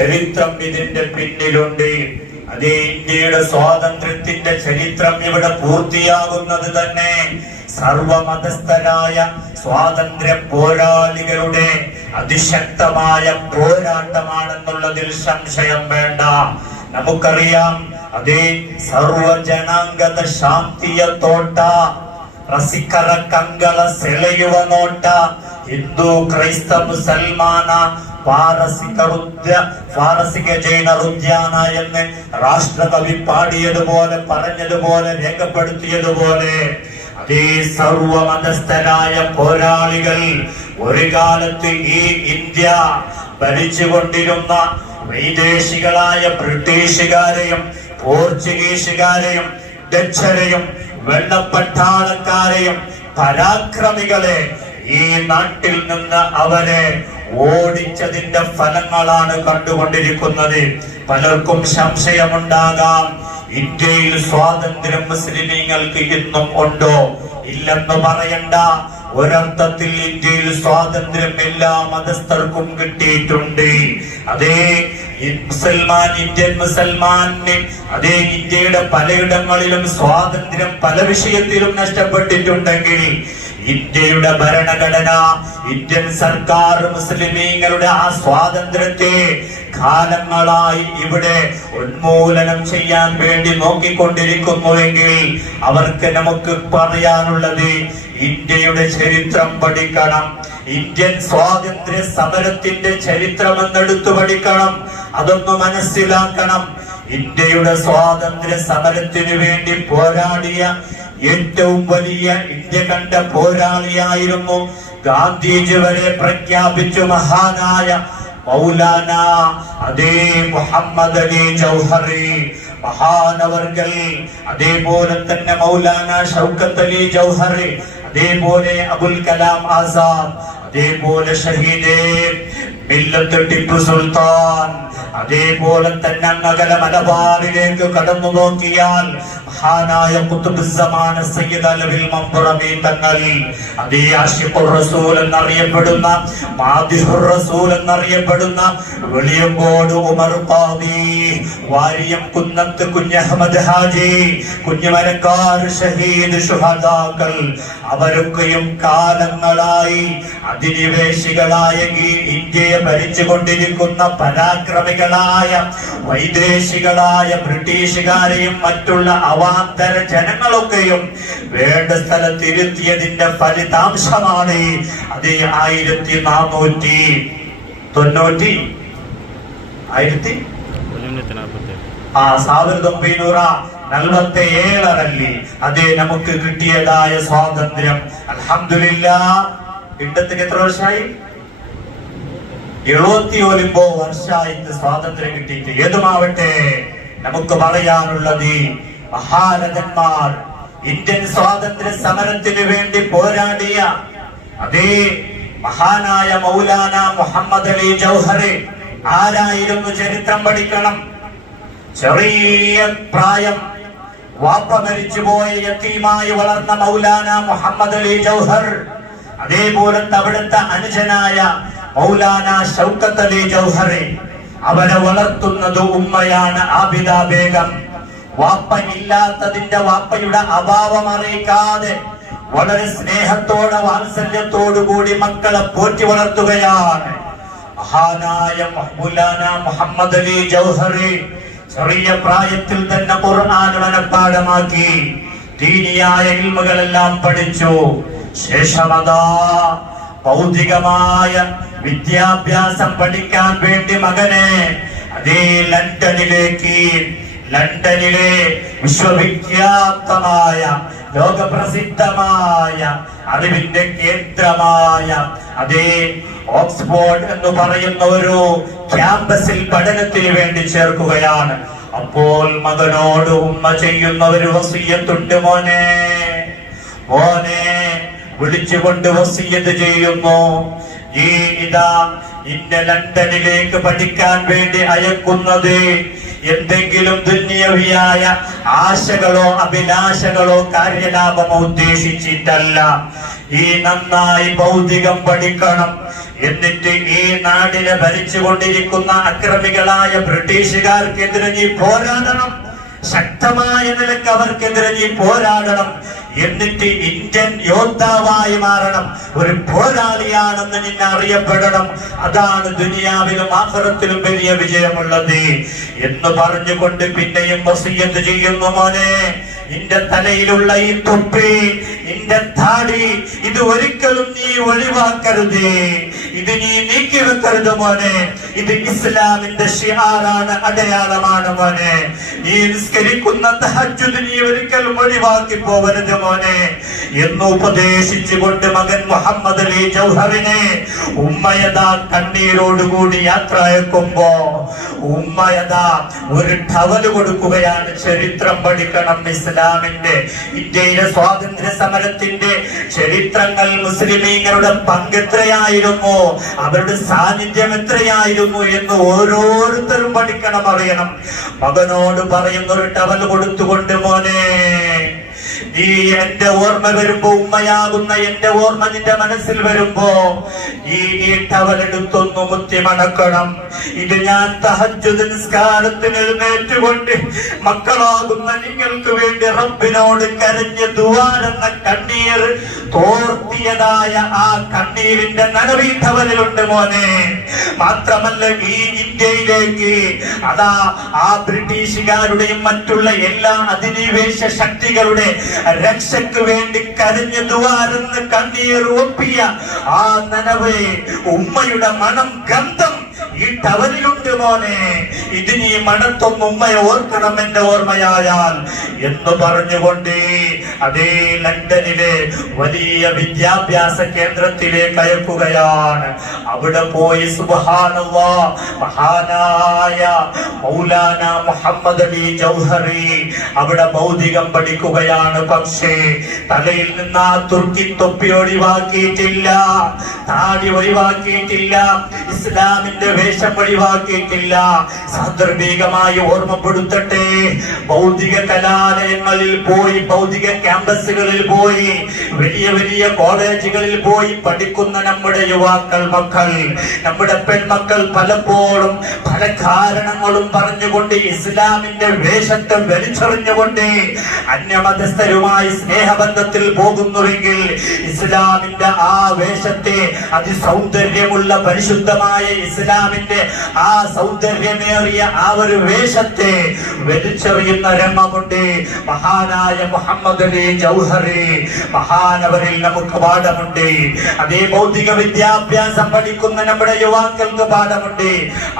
ചരിത്രം ഇതിന്റെ പിന്നിലുണ്ട്. അതേ ഇന്ത്യയുടെ സ്വാതന്ത്ര്യത്തിന്റെ ചരിത്രം ഇവിടെ പൂർത്തിയാകുന്നത് തന്നെ സർവമതസ്ഥരായ സ്വാതന്ത്ര്യ പോരാളികളുടെ അതിശക്തമായ പോരാട്ടമാണെന്നുള്ളതിൽ സംശയം വേണ്ട. നമുക്കറിയാം, അതേ ಸರ್ವಜನಾಂಗದ ಶಾಂತಿಯ ತೋಟ, ರಸಿಕರ ಕಂಗಳ ಸೆಳೆಯುವ ನೋಟ, ಹಿಂದೂ ಕ್ರೈಸ್ತ ಮುಸಲ್ಮಾನ പാരസിക ജൈനർ ഉദ്യാന എന്ന് രാഷ്ട്രകവി പാടിയതുപോലെ പറഞ്ഞതുപോലെ രേഖപ്പെടുത്തിയതുപോലെ അതേ സർവമതസ്ഥരായ പോരാളികൾ ഒരു കാലത്ത് ഈ ഇന്ത്യ ഭരിച്ചുകൊണ്ടിരുന്ന വൈദേശികളായ ബ്രിട്ടീഷുകാരെയും പോർച്ചുഗീസുകാരെയും ഡച്ചരെയും വെള്ളപ്പട്ടാളക്കാരെയും പരാക്രമികളെ ഈ നാട്ടിൽ നിന്ന് അവരെ ഓടിച്ചതിന്റെ ഫലങ്ങളാണ് കണ്ടുകൊണ്ടിരിക്കുന്നത്. പലർക്കും സംശയമുണ്ടാകാം, ഇന്ത്യയിൽ സ്വാതന്ത്ര്യം മുസ്ലിമീങ്ങൾക്ക് ഇന്നും ഉണ്ടോ? ഇല്ലെന്ന് പറയണ്ട. ഒരർത്ഥത്തിൽ ഇന്ത്യയിൽ സ്വാതന്ത്ര്യം എല്ലാ മതസ്ഥർക്കും കിട്ടിയിട്ടുണ്ട്. അതേ ഇന്ത്യൻ മുസൽമാന് അതേ ഇന്ത്യയുടെ പലയിടങ്ങളിലും സ്വാതന്ത്ര്യം പല വിഷയത്തിലും നഷ്ടപ്പെട്ടിട്ടുണ്ടെങ്കിൽ ഇന്ത്യയുടെ ഭരണഘടന, ഇന്ത്യൻ സർക്കാർ മുസ്ലിമീങ്ങളുടെ ആ സ്വാതന്ത്ര്യത്തെ കാലങ്ങളായി ഇവിടെ ഉന്മൂലനം ചെയ്യാൻ വേണ്ടി നോക്കിക്കൊണ്ടിരിക്കുന്നുവെങ്കിൽ അവർക്ക് നമുക്ക് പറയാനുള്ളത്, ഇന്ത്യയുടെ ചരിത്രം പഠിക്കണം. ഇന്ത്യൻ സ്വാതന്ത്ര്യ സമരത്തിന്റെ ചരിത്രം എന്നെടുത്തു പഠിക്കണം. അതൊന്ന് മനസ്സിലാക്കണം. ഇന്ത്യയുടെ സ്വാതന്ത്ര്യ സമരത്തിനു വേണ്ടി പോരാടിയ ഏറ്റവും വലിയ ഇന്ത്യ കണ്ട പോരാളിയായിരുന്നു ഗാന്ധിജി വരെ പ്രഖ്യാപിച്ചു മഹാനായ മൗലാന അതേ മുഹമ്മദ് അലി ജൗഹറി മഹാനവർകൾ, അതേപോലെ തന്നെ മൗലാന ഷൗക്കത്ത് അലി ജൗഹറി, അതേപോലെ അബുൽ കലാം ആസാദ്, അതേപോലെ ഷഹീദേ മില്ലത്ത് ടിപ്പു സുൽത്താൻ, അതേപോലെ തന്നെ അങ്ങകല മലബാറിലേക്ക് കടന്നു നോക്കിയാൽ മഹാനായ ഖുത്ബുസ്സമാൻ സയ്യിദ് അലവിൽ മംബറമി തങ്ങൾ, അതേ ആശിഖുർ റസൂൽ എന്നറിയപ്പെടുന്ന മാദിഹുർ റസൂൽ എന്നറിയപ്പെടുന്ന വെളിയങ്കോട് ഉമർ ഖാദി, വാരിയം കുന്നത്ത് കുഞ്ഞഹമ്മദ് ഹാജി, കുഞ്ഞുമരക്കാർ ഷഹീദ് ശുഹദാക്കൾ, അവരൊക്കെയും കാലങ്ങളായി അധിനിവേശികളായ ഈ ഇന്ത്യയെ ഭരിച്ചുകൊണ്ടിരിക്കുന്ന പരാക്രമികളായ വൈദേശികളായ ബ്രിട്ടീഷുകാരെയും മറ്റുള്ള അവാന്തര ജനങ്ങളൊക്കെയും വേണ്ട സ്ഥലത്തിരുത്തിയതിന്റെ ഫലിതാംശമാണ് അത് 1947 അതേ നമുക്ക് കിട്ടിയതായ സ്വാതന്ത്ര്യം. അൽഹംദുലില്ലാഹ്. ഇണ്ടത്തേക്ക് എത്ര വർഷമായി? 79 വർഷമായിട്ട് സ്വാതന്ത്ര്യം കിട്ടിയിട്ട്. ഏതുമാവട്ടെ, നമുക്ക് പറയാനുള്ളത്, മഹാരഥന്മാർ ഇന്ത്യൻ സ്വാതന്ത്ര്യ സമരത്തിന് വേണ്ടി പോരാടിയ അതേ മഹാനായ മൗലാന മുഹമ്മദ് അലി ജൗഹറി ആരായിരുന്നു? ചരിത്രം പഠിക്കണം. ചെറിയ പ്രായം വാപ്പ മരിച്ചുപോയ യതീമായി വളർന്ന മൗലാന മുഹമ്മദ് അലി ജൗഹർ, അതേപോലെ അവിടുത്തെ അനുജനായ മൗലാന ഷൗക്കത്ത് അലി ജൗഹറി, അവരെ വളർത്തുന്നത് ഉമ്മയാണ് ആബിദ ബേഗം. വാപ്പ ഇല്ലാത്തതിന്റെ വാപ്പയുടെ അഭാവം അറിയിക്കാതെ വളരെ സ്നേഹത്തോടെ വാത്സല്യത്തോടു കൂടി മക്കളെ പോറ്റി വളർത്തുകയാണ് മഹാനായ മൗലാന മുഹമ്മദ് അലി ജൗഹറി. ചെറിയ പ്രായത്തിൽ തന്നെ ഖുർആൻ മനഃപ്പാഠമാക്കി ദീനിയായ ഇൽമുകളെല്ലാം പഠിച്ചു. ശേഷമതാ ഭൗതികമായ വിദ്യാഭ്യാസം പഠിക്കാൻ വേണ്ടി മകനെ അതേ ലണ്ടനിലെ വിശ്വവിഖ്യാതമായ ലോകപ്രസിദ്ധമായ അറിവിന്റെ കേന്ദ്രമായ അതേ ഓക്സ്ഫോർഡ് എന്ന് പറയുന്ന ഒരു ക്യാമ്പസിൽ പഠനത്തിന് വേണ്ടി ചേർക്കുകയാണ്. അപ്പോൾ മകനോട് ഉമ്മ ചെയ്യുന്ന ഒരു വസിയ്യത്തുണ്ട്, മോനെ വിളിച്ചുകൊണ്ട് വസിയ്യത്ത് ചെയ്യുന്നു. ഇതാ ഇന്ന ലണ്ടനിലേക്ക് പഠിക്കാൻ വേണ്ടി അയക്കുന്നത് എന്തെങ്കിലും ദുന്യവിയായ ആശകളോ അഭിലാഷകളോ കാര്യലാഭമോ ഉദ്ദേശിച്ചിട്ടല്ല. ഈ നന്നായി ഭൗതികം പഠിക്കണം, എന്നിട്ട് ഈ നാടിനെ ഭരിച്ചുകൊണ്ടിരിക്കുന്ന അക്രമികളായ ബ്രിട്ടീഷുകാർക്കെതിരെ നീ പോരാടണം. ശക്തമായ നിലക്ക് അവർക്കെതിരെ നീ പോരാടണം. എന്നിട്ട് ഇന്ത്യൻ യോദ്ധാവായി മാറണം. ഒരു പോരാളിയാണെന്ന് നിന്നെ അറിയപ്പെടണം. അതാണ് ദുനിയാവിലും ആഖിറത്തിലും വലിയ വിജയമുള്ളത് എന്ന് പറഞ്ഞുകൊണ്ട് പിന്നെയും വസിയ്യത്ത് ചെയ്യുന്നു, മോനെ നിന്റെ തലയിലുള്ള ഈ തൊപ്പി, നിന്റെ താടി, ഇത് ഒരിക്കലും നീ ഒഴിവാക്കരുത്. ഇത് നീ നീക്കി വെക്കരുത് മോനെ. ഇത് ഇസ്ലാമിന്റെ ഷിആറാണ്, അടയാളമാണ് മോനെ. നീ നിസ്കരിക്കുന്ന തഹജ്ജുദ് നീ ഒരിക്കലും ഒഴിവാക്കി പോവരുത് മോനെ എന്ന് ഉപദേശിച്ചുകൊണ്ട് മകൻ മുഹമ്മദ് അലി ജൗഹറിനെ ഉമ്മയതാ കണ്ണീരോടുകൂടി യാത്ര അയക്കുമ്പോ ഉമ്മയതാ ഒരു ടവല് കൊടുക്കുകയാണ്. ചരിത്രം പഠിക്കണം. ഇസ്ലാമിന്റെ, ഇന്ത്യയിലെ സ്വാതന്ത്ര്യ സമരത്തിന്റെ ചരിത്രങ്ങൾ, മുസ്ലിമീങ്ങളുടെ പങ്ക് എത്രയായിരുന്നു, അവരുടെ സാന്നിധ്യം എത്രയായിരുന്നു എന്ന് ഓരോരുത്തരും പഠിക്കണം, അറിയണം. മകനോട് പറയുന്ന ഒരു ടവൽ കൊടുത്തുകൊണ്ട്, മോനെ നീ എന്റെ ഓർമ്മ വരുമ്പോ, ഉമ്മയാകുന്ന എന്റെ ഓർമ്മ നിന്റെ മനസ്സിൽ വരുമ്പോ ഈ ടവലെടുത്തൊന്നു മുത്തി മണക്കണം. ഇത് ഞാൻ തഹജ്ജുദ് നിസ്കാരത്തിന് എഴുന്നേറ്റുകൊണ്ട് മക്കളാകുന്ന നിങ്ങൾക്ക് വേണ്ടി റബ്ബിനോട് കരഞ്ഞ് ദുആരെന്ന കണ്ണീർ തോർത്തിയതായ ആ കണ്ണീരിന്റെ നനവ് ഈ ടവലിലുണ്ട് മോനെ. മാത്രമല്ല ഈ ഇന്ത്യയിലേക്ക് അതാ ആ ബ്രിട്ടീഷുകാരുടെയും മറ്റുള്ള എല്ലാ അധിനിവേശ ശക്തികളുടെ രക്ഷയ്ക്ക് വേണ്ടി കരഞ്ഞു ദുആരെന്ന് കണ്ണീർ ഒപ്പിയ ആ നനവ്, ഉമ്മയുടെ മണം, ഗന്ധം ഈ ടവലിലുണ്ട് മോനെ. ഇത് നീ മണത്തൊന്ന് ഉമ്മയെ ഓർക്കണം എന്റെ ഓർമ്മയായാൽ എന്ന് പറഞ്ഞുകൊണ്ട് അതേ ലണ്ടനിലെ വലിയ വിദ്യാഭ്യാസ കേന്ദ്രത്തിലേക്ക് അയക്കുകയാണ്. അവിടെ പോയി സുബ്ഹാനല്ലാഹ് മഹാനായ മൗലാന മുഹമ്മദ് അലി ജൗഹറി അവിടെ ഭൗതികം പഠിക്കുകയാണ്. പക്ഷേ തലയിൽ നിന്ന് ആ തുർക്കി തൊപ്പി ഒഴിവാക്കിയിട്ടില്ല, താടി ഒഴിവാക്കിയിട്ടില്ല, ഇസ്ലാമിന്റെ വേഷം ഒഴിവാക്കിയിട്ടില്ല. സാന്ദർഭികമായി ഓർമ്മപ്പെടുത്തട്ടെ, ഭൗതിക കലാലയങ്ങളിൽ പോയി, ഭൗതിക ക്യാമ്പസുകളിൽ പോയി, വലിയ വലിയ കോളേജുകളിൽ പോയി പഠിക്കുന്ന നമ്മുടെ യുവാക്കൾ, മക്കൾ, നമ്മുടെ പെൺമക്കൾ പലപ്പോഴും പല കാരണങ്ങളും പറഞ്ഞുകൊണ്ട് ഇസ്ലാമിന്റെ വേഷത്തെ വലിച്ചെറിഞ്ഞുകൊണ്ട് അന്യമതസ്ഥരുമായി സ്നേഹബന്ധത്തിൽ പോകുന്നുവെങ്കിൽ ഇസ്ലാമിന്റെ ആ വേഷത്തെ, അതിസൗന്ദര്യമുള്ള പരിശുദ്ധമായ ഇസ്ലാമിന്റെ ആ സൗന്ദര്യമേറിയ ആ ഒരു വേഷത്തെ വലിച്ചെറിയുന്ന രംഗമുണ്ട്. മഹാനായ മുഹമ്മദ് അലി ജൗഹറി മഹാനവരിൽ നമുക്ക് പാഠമുണ്ട്. അതേ ഭൗതിക വിദ്യാഭ്യാസം പഠിക്കുന്ന നമ്മുടെ യുവാക്കൾക്ക് പാഠമുണ്ട്.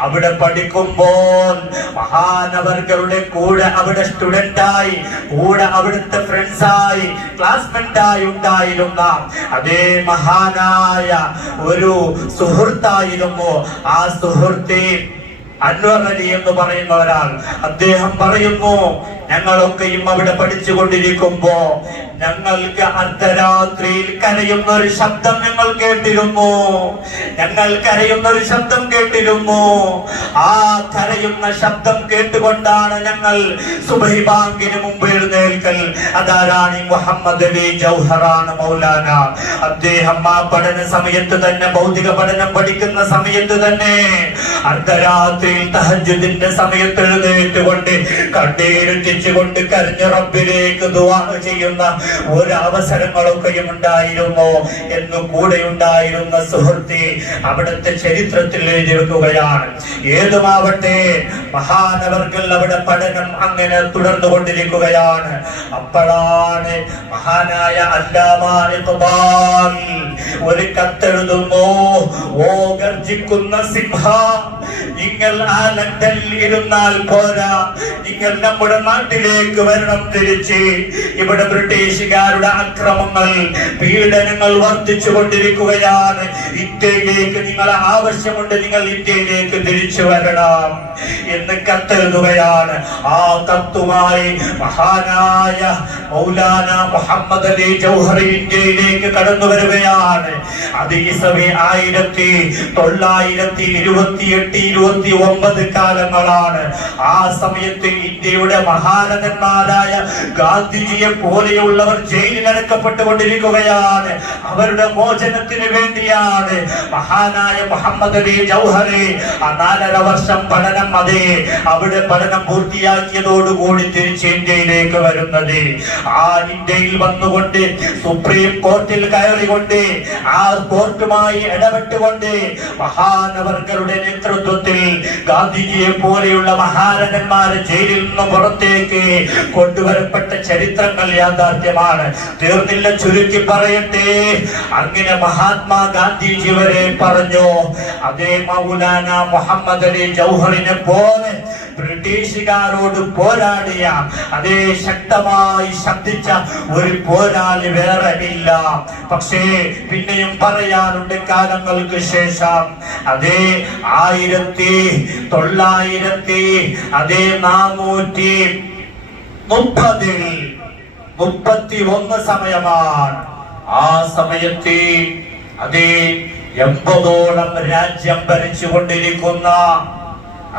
അവിടെ പഠിക്കുമ്പോൾ മഹാനവറുകളുടെ കൂടെ അവിടെ സ്റ്റുഡന്റായി, കൂടെ അവിടുത്തെ ഫ്രണ്ട്സായി, ക്ലാസ്മേറ്റായി ഉണ്ടായിരുന്ന അതേ മഹാനായ ഒരു സുഹൃത്തായിരുന്നു. ആ സുഹൃത്തെ അൻവർ അലി എന്ന് പറയുന്ന ഒരാൾ, അദ്ദേഹം പറയുന്നു, ഞങ്ങളൊക്കെയും അവിടെ പഠിച്ചുകൊണ്ടിരിക്കുമ്പോ ഞങ്ങൾക്ക് അർദ്ധരാത്രിയിൽ കരയുന്ന ഒരു ശബ്ദം ഞങ്ങൾ കേട്ടിരുന്നു. ഞങ്ങൾ കരയുന്ന ഒരു ശബ്ദം കേട്ടിരുന്നു. ആ കരയുന്ന ശബ്ദം കേട്ടുകൊണ്ടാണ് ഞങ്ങൾ സുബഹി ബാങ്കിന് മുമ്പ് എഴുന്നേൽക്കൽ. അതാരാണ്? മുഹമ്മദ് അലി ജൗഹറാണ് മൗലാന. അദ്ദേഹം ആ പഠന സമയത്ത് തന്നെ, ഭൗതിക പഠനം പഠിക്കുന്ന സമയത്ത് തന്നെ അർദ്ധരാത്രിയിൽ തഹജ്ജുദിന്റെ സമയത്ത് എഴുന്നേറ്റുകൊണ്ട് കണ്ണീരൊറ്റിച്ചുകൊണ്ട് കരഞ്ഞ റബ്ബിലേക്ക് ദുആ ചെയ്യുന്ന ഒരു അവസരങ്ങളൊക്കെയും ഉണ്ടായിരുന്നു എന്ന് കൂടെ ഉണ്ടായിരുന്ന സുഹൃത്തി അവിടുത്തെ ചരിത്രത്തിൽ എഴുതി വെക്കുകയാണ്. ഏതുമാവട്ടെ മഹാനവർകൾ അവിടെ പഠനം അങ്ങനെ തുടർന്നുകൊണ്ടിരിക്കുകയാണ്. അപ്പോഴാണ് മഹാനായ അല്ലാമാ ഇഖ്ബാൽ ഒരു കത്തെഴുതുന്നു. ഓ ഗർജിക്കുന്ന സിംഹ, നിങ്ങൾ ആ ലണ്ടനിൽ ഇരുന്നാൽ പോരാ, നിങ്ങൾ നമ്മുടെ നാട്ടിലേക്ക് വരണം തിരിച്ച്. ഇവിടെ ബ്രിട്ടീഷുകാരുടെ അക്രമങ്ങൾ, പീഡനങ്ങൾ വർദ്ധിച്ചു കൊണ്ടിരിക്കുകയാണ്. ഇന്ത്യയിലേക്ക് നിങ്ങളെ ആവശ്യമുണ്ട്, നിങ്ങൾ ഇന്ത്യയിലേക്ക് തിരിച്ചു വരണം എന്ന് കത്തെഴുതുകയാണ്. ആ കത്തുമായി മഹാനായ മൗലാന മുഹമ്മദ് അലി ജൗഹറി ഇന്ത്യയിലേക്ക് കടന്നു വരികയാണ്. അത് ഈസവി 1928-29 കാലങ്ങളാണ്. ആ സമയത്ത് ഇന്ത്യയുടെ മഹാരഥന്മാരായ ഗാന്ധിജിയെ പോലെയുള്ളവർ ജയിലിലടക്കപ്പെട്ടുകൊണ്ടിരിക്കുകയാണ്. അവരുടെ മോചനത്തിന് വേണ്ടിയാണ് മഹാനായ മുഹമ്മദ് അലി ജൗഹറി 4.5 വർഷം പഠനം അവിടെ പഠനം പൂർത്തിയാക്കിയതോടുകൂടി തിരിച്ച് ഇന്ത്യയിലേക്ക് വരുന്നത്. ആ ഇന്ത്യയിൽ വന്നുകൊണ്ട് സുപ്രീം കോർട്ടിൽ കയറിക്കൊണ്ട് ആ കോർട്ടുമായി ഇടപെട്ടുകൊണ്ട് മഹാനവർകളുടെ നേതൃത്വത്തിൽ ഗാന്ധിജിയെ പോലെയുള്ള മഹാരഥന്മാരെ ജയിലിൽ നിന്ന് പുറത്തേക്ക് കൊണ്ടുവരപ്പെട്ട ചരിത്രങ്ങൾ യാഥാർത്ഥ്യമാണ്. തീർന്നില്ല, ചുരുക്കി പറയട്ടെ. അങ്ങനെ മഹാത്മാ ഗാന്ധിജി വരെ പറഞ്ഞു, അതേ മൗലാന മുഹമ്മദ് അലി ജൗഹറിനെ പോലെ ബ്രിട്ടീഷുകാരോട് പോരാടിയ അതേ ശക്തമായി ശബ്ദിച്ച ഒരു പോരാളി വേറെ ഇല്ല. പക്ഷേ പിന്നെയും പറയാറുണ്ട്, കാലങ്ങൾക്ക് ശേഷം അതേ 1931 സമയമാണ്. ആ സമയത്ത് അതേ 80ഓളം രാജ്യം ഭരിച്ചുകൊണ്ടിരിക്കുന്ന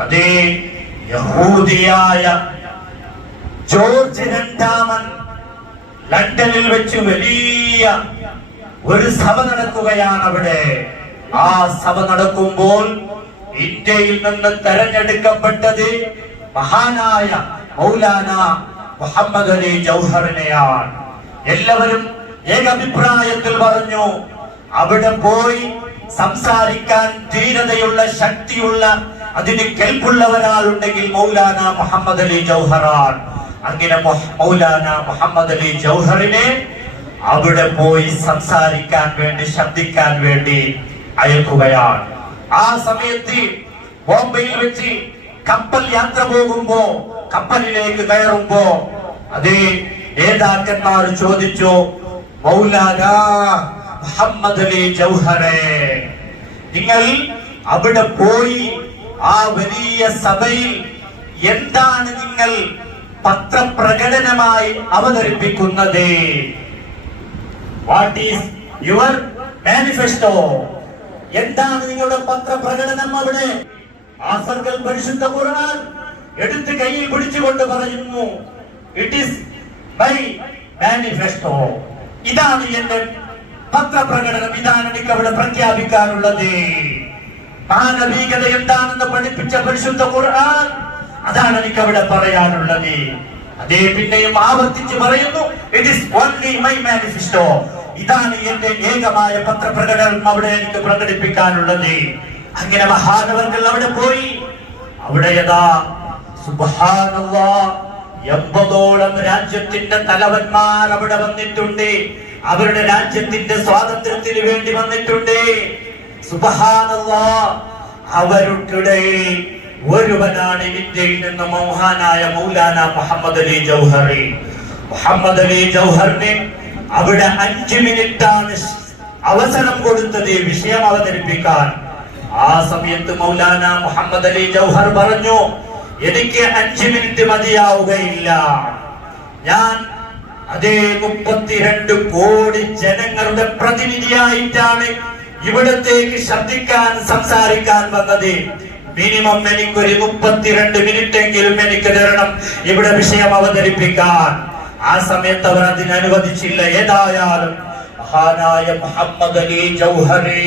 അതേ യഹൂദിയായ ജോർജ് രണ്ടാമൻ ലണ്ടനിൽ വെച്ച് വലിയ ഒരു സഭ നടക്കുകയാണ്. അവിടെ ആ സഭ നടക്കുമ്പോൾ ഇന്ത്യയിൽ നിന്ന് തെരഞ്ഞെടുക്കപ്പെട്ടത് മഹാനായ മൗലാന മുഹമ്മദ് അലി ജൗഹറിനെയാണ്. എല്ലാവരും ഏകഭിപ്രായത്തിൽ പറഞ്ഞു, അവിടെ പോയി സംസാരിക്കാൻ ധീരതയുള്ള, ശക്തിയുള്ള, അതിന് കെൽപ്പുള്ള ഒരാളുണ്ടെങ്കിൽ മൗലാന മുഹമ്മദ് അലി ജൗഹറാൻ. അങ്ങനെ മൗലാന മുഹമ്മദ് അലി ജൗഹറിനെ അവിടെ പോയി സംസാരിക്കാൻ വേണ്ടി, ശബ്ദിക്കാൻ വേണ്ടി അയക്കുകയാണ്. ആ സമയത്ത് ബോംബെയിൽ വെച്ച് കപ്പൽ യാത്ര പോകുമ്പോ, കപ്പലിലേക്ക് കയറുമ്പോ അതേ നേതാക്കന്മാർ ചോദിച്ചു, മൗലാന മുഹമ്മദ് അലി ജൗഹറെ, നിങ്ങൾ അവിടെ പോയി ആ വലിയ സഭയിൽ എന്താണ് നിങ്ങൾ പത്രപ്രകടനമായി അവതരിപ്പിക്കുന്നത്? What is your manifesto? എന്താണ് നിങ്ങളുടെ പത്രപ്രകടനം? അവിടെ ആസർകൾ പരിശുദ്ധ ഖുർആൻ എടുത്ത് കയ്യിൽ പിടിച്ചുകൊണ്ട് പറയുന്നു, ഇറ്റ് ഈസ് മൈ മാനിഫെസ്റ്റോ. ഇതാണ് എന്റെ പത്രപ്രകടനം, ഇതാണ് എനിക്ക് അവിടെ പ്രഖ്യാപിക്കാനുള്ളത്. മാനവികത എന്താണെന്ന് പഠിപ്പിച്ച പരിശുദ്ധ ഖുർആൻ, അതാണ് എനിക്ക് അവിടെ പറയാനുള്ളത്. അതേ പിന്നെയും ആവർത്തിച്ച് പറയുന്നു, it is only my manifesto. ഇതാണ് എന്റെ ഏകമായ പത്രപ്രകടനം അവിടെ എനിക്ക് പ്രകടിപ്പിക്കാനുള്ളത്. അങ്ങനെ മഹാനവർകൾ അവിടെ പോയി. അവിടെ യഥാ സുബ്ഹാനല്ലാഹ് 80ഓളം രാജ്യത്തിന്റെ തലവന്മാർ അവിടെ വന്നിട്ടുണ്ട്. അവരുടെ രാജ്യത്തിന്റെ സ്വാതന്ത്ര്യത്തിന് വേണ്ടി വന്നിട്ടുണ്ട്. സുബ്ഹാനല്ലാഹ്, അവർക്കിടയിൽ ഒരുവനാണ് ഇന്ത്യയിൽ നിന്ന് മഹാനായ മൗലാന മുഹമ്മദ് അലി ജൗഹറി. മുഹമ്മദ് അലി ജൗഹറിന് അവിടെ 5 മിനിറ്റാണ് അവസരം കൊടുത്തത് വിഷയം അവതരിപ്പിക്കാൻ. ആ സമയത്ത് മൗലാന മുഹമ്മദ് അലി ജൗഹർ പറഞ്ഞു, എനിക്ക് 5 മിനിറ്റ് മതിയാവുകയില്ല. ഞാൻ അതേ 32 കോടി ജനങ്ങളുടെ പ്രതിനിധിയായിട്ടാണ് ഇവിടത്തേക്ക് ശബ്ദിക്കാൻ, സംസാരിക്കാൻ വന്നത്. മിനിമം എനിക്കൊരു 32 മിനിറ്റ് എങ്കിലും എനിക്ക് തരണം ഇവിടെ വിഷയം അവതരിപ്പിക്കാൻ. ആ സമയത്ത് അവർ അതിന് അനുവദിച്ചില്ല. ഏതായാലും മഹാനായ മുഹമ്മദ് അലി ജൗഹറി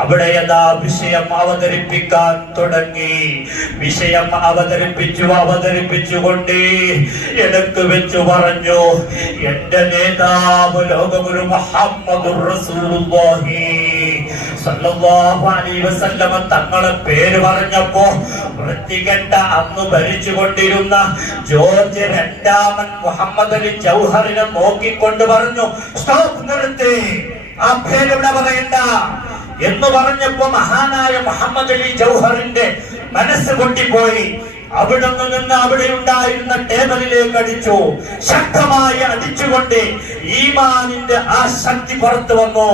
അവിടെ യഥാ വിഷയം അവതരിപ്പിക്കാൻ തുടങ്ങി. വിഷയം അവതരിപ്പിച്ചുകൊണ്ട് ഇടക്ക് വെച്ചു പറഞ്ഞു, എന്റെ നേതാവ് ലോകഗുരു മുഹമ്മദുർ റസൂലുള്ളാഹി സല്ലല്ലാഹു അലൈഹി വസല്ലമ തങ്ങളെ പേര് പറഞ്ഞപ്പോ വൃത്തികെട്ട അന്ന് ഭരിച്ചുകൊണ്ടിരുന്ന ജോർജ് രണ്ടാമൻ മുഹമ്മദ് അലി ജൗഹറിനെ നോക്കിക്കൊണ്ട് പറഞ്ഞു, സ്റ്റോപ്പ്, നിർത്തി, ആ പേര് ഇവിടെ പറയണ്ട എന്ന് പറഞ്ഞപ്പോ മഹാനായ മുഹമ്മദ് അലി ജൗഹറിന്റെ മനസ്സ് പൊട്ടിപ്പോയി. അവിടെ നിന്ന് അവിടെ ഉണ്ടായിരുന്ന ടേബിളിലേക്ക് അടിച്ചു. ശക്തമായി അടിച്ചുകൊണ്ട് ഈമാനിന്റെ ആ ശക്തി പുറത്തു വന്നു.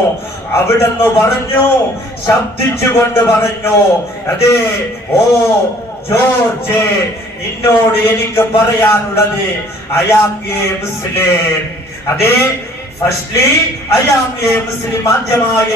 അവിടെന്ന് പറഞ്ഞു, ശബ്ദിച്ചുകൊണ്ട് പറഞ്ഞു, അതെ, ഓ ജോർജ്, നിന്നോട് എനിക്ക് പറയാനുള്ളത് ഐ ആം എ മുസ്ലിം. അതെ, firstly I am a Muslim. ആദ്യമായി